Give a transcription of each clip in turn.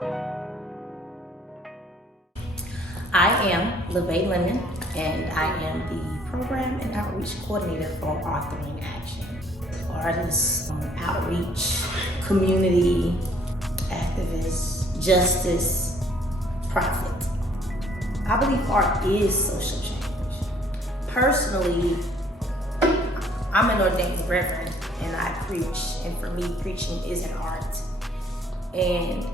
I am Lové Skylar, and I am the Program and Outreach Coordinator for Authoring Action. Artists, outreach, community, activists, justice, profit. I believe art is social change. Personally, I'm an ordained reverend and I preach, and for me, preaching is an art. And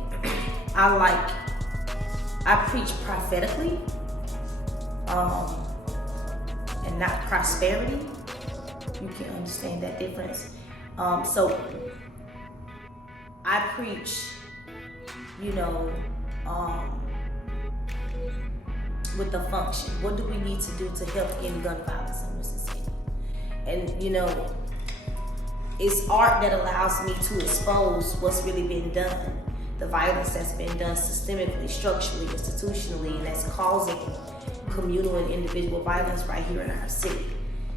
I preach prophetically, and not prosperity. You can understand that difference. So I preach, with the function. What do we need to do to help end gun violence in Mississippi? And it's art that allows me to expose what's really been done, the violence that's been done systemically, structurally, institutionally, and that's causing communal and individual violence right here in our city.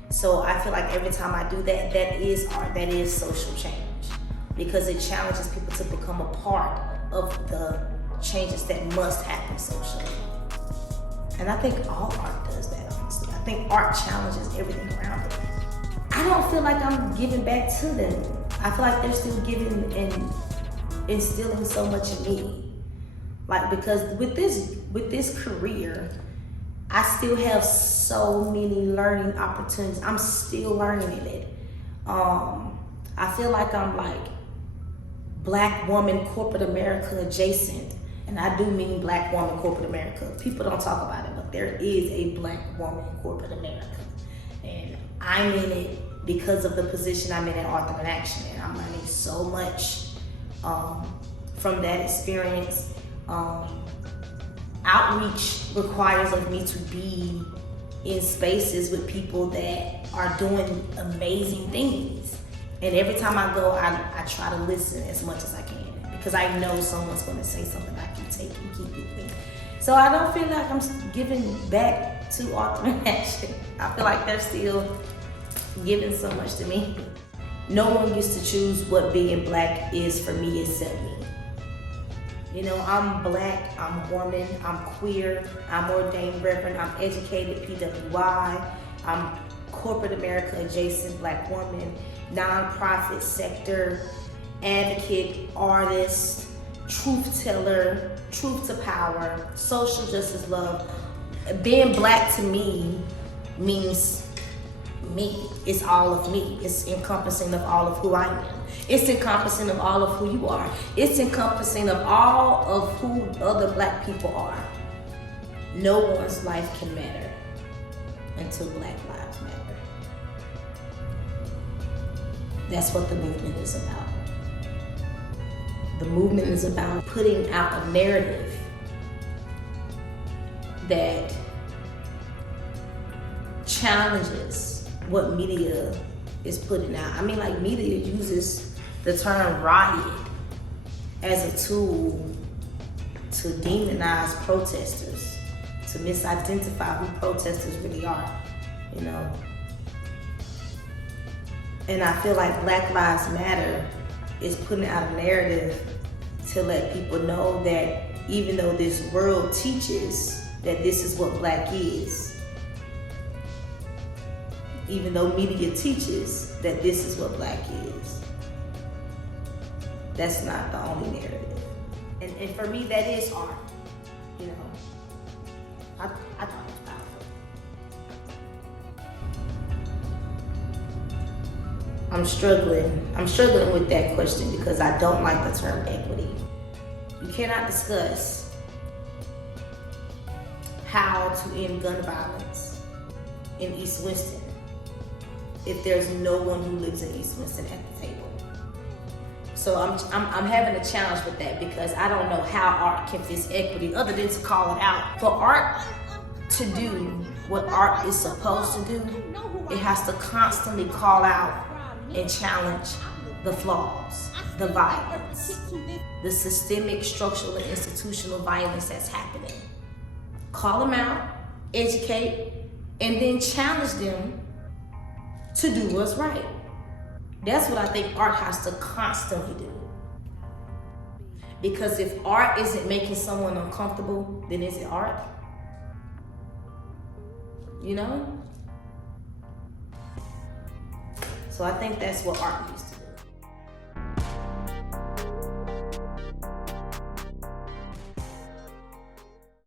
So I feel like every time I do that, that is art, that is social change, because it challenges people to become a part of the changes that must happen socially. And I think all art does that, honestly. I think art challenges everything around it. I don't feel like I'm giving back to them. I feel like they're still giving and instilling so much in me. Because with this career, I still have so many learning opportunities. I'm still learning in it. I feel like I'm Black woman corporate America adjacent. And I do mean Black woman corporate America. People don't talk about it, but there is a Black woman corporate America. And I'm in it because of the position I'm in at Authoring Action. And I'm learning so much from that experience. Outreach requires of me to be in spaces with people that are doing amazing things. And every time I go, I try to listen as much as I can, because I know someone's going to say something I can take and keep with me. So I don't feel like I'm giving back to Authoring Action. I feel like they're still giving so much to me. No one gets to choose what being Black is for me except me. I'm Black, I'm woman, I'm queer, I'm ordained reverend, I'm educated PWI, I'm corporate America adjacent Black woman, nonprofit sector, advocate, artist, truth teller, truth to power, social justice love. Being Black to me means me. It's all of me. It's encompassing of all of who I am. It's encompassing of all of who you are. It's encompassing of all of who other Black people are. No one's life can matter until Black lives matter. That's what the movement is about. The movement is about putting out a narrative that challenges what media is putting out. Media uses the term riot as a tool to demonize protesters, to misidentify who protesters really are, And I feel like Black Lives Matter is putting out a narrative to let people know that even though this world teaches that this is what Black is, even though media teaches that this is what Black is, that's not the only narrative. And for me, that is art. I thought it was powerful. I'm struggling with that question because I don't like the term equity. You cannot discuss how to end gun violence in East Winston if there's no one who lives in East Winston at the table. So I'm having a challenge with that, because I don't know how art can fix equity other than to call it out. For art to do what art is supposed to do, it has to constantly call out and challenge the flaws, the violence, the systemic, structural, and institutional violence that's happening. Call them out, educate, and then challenge them to do what's right. That's what I think art has to constantly do. Because if art isn't making someone uncomfortable, then is it art? You know? So I think that's what art needs to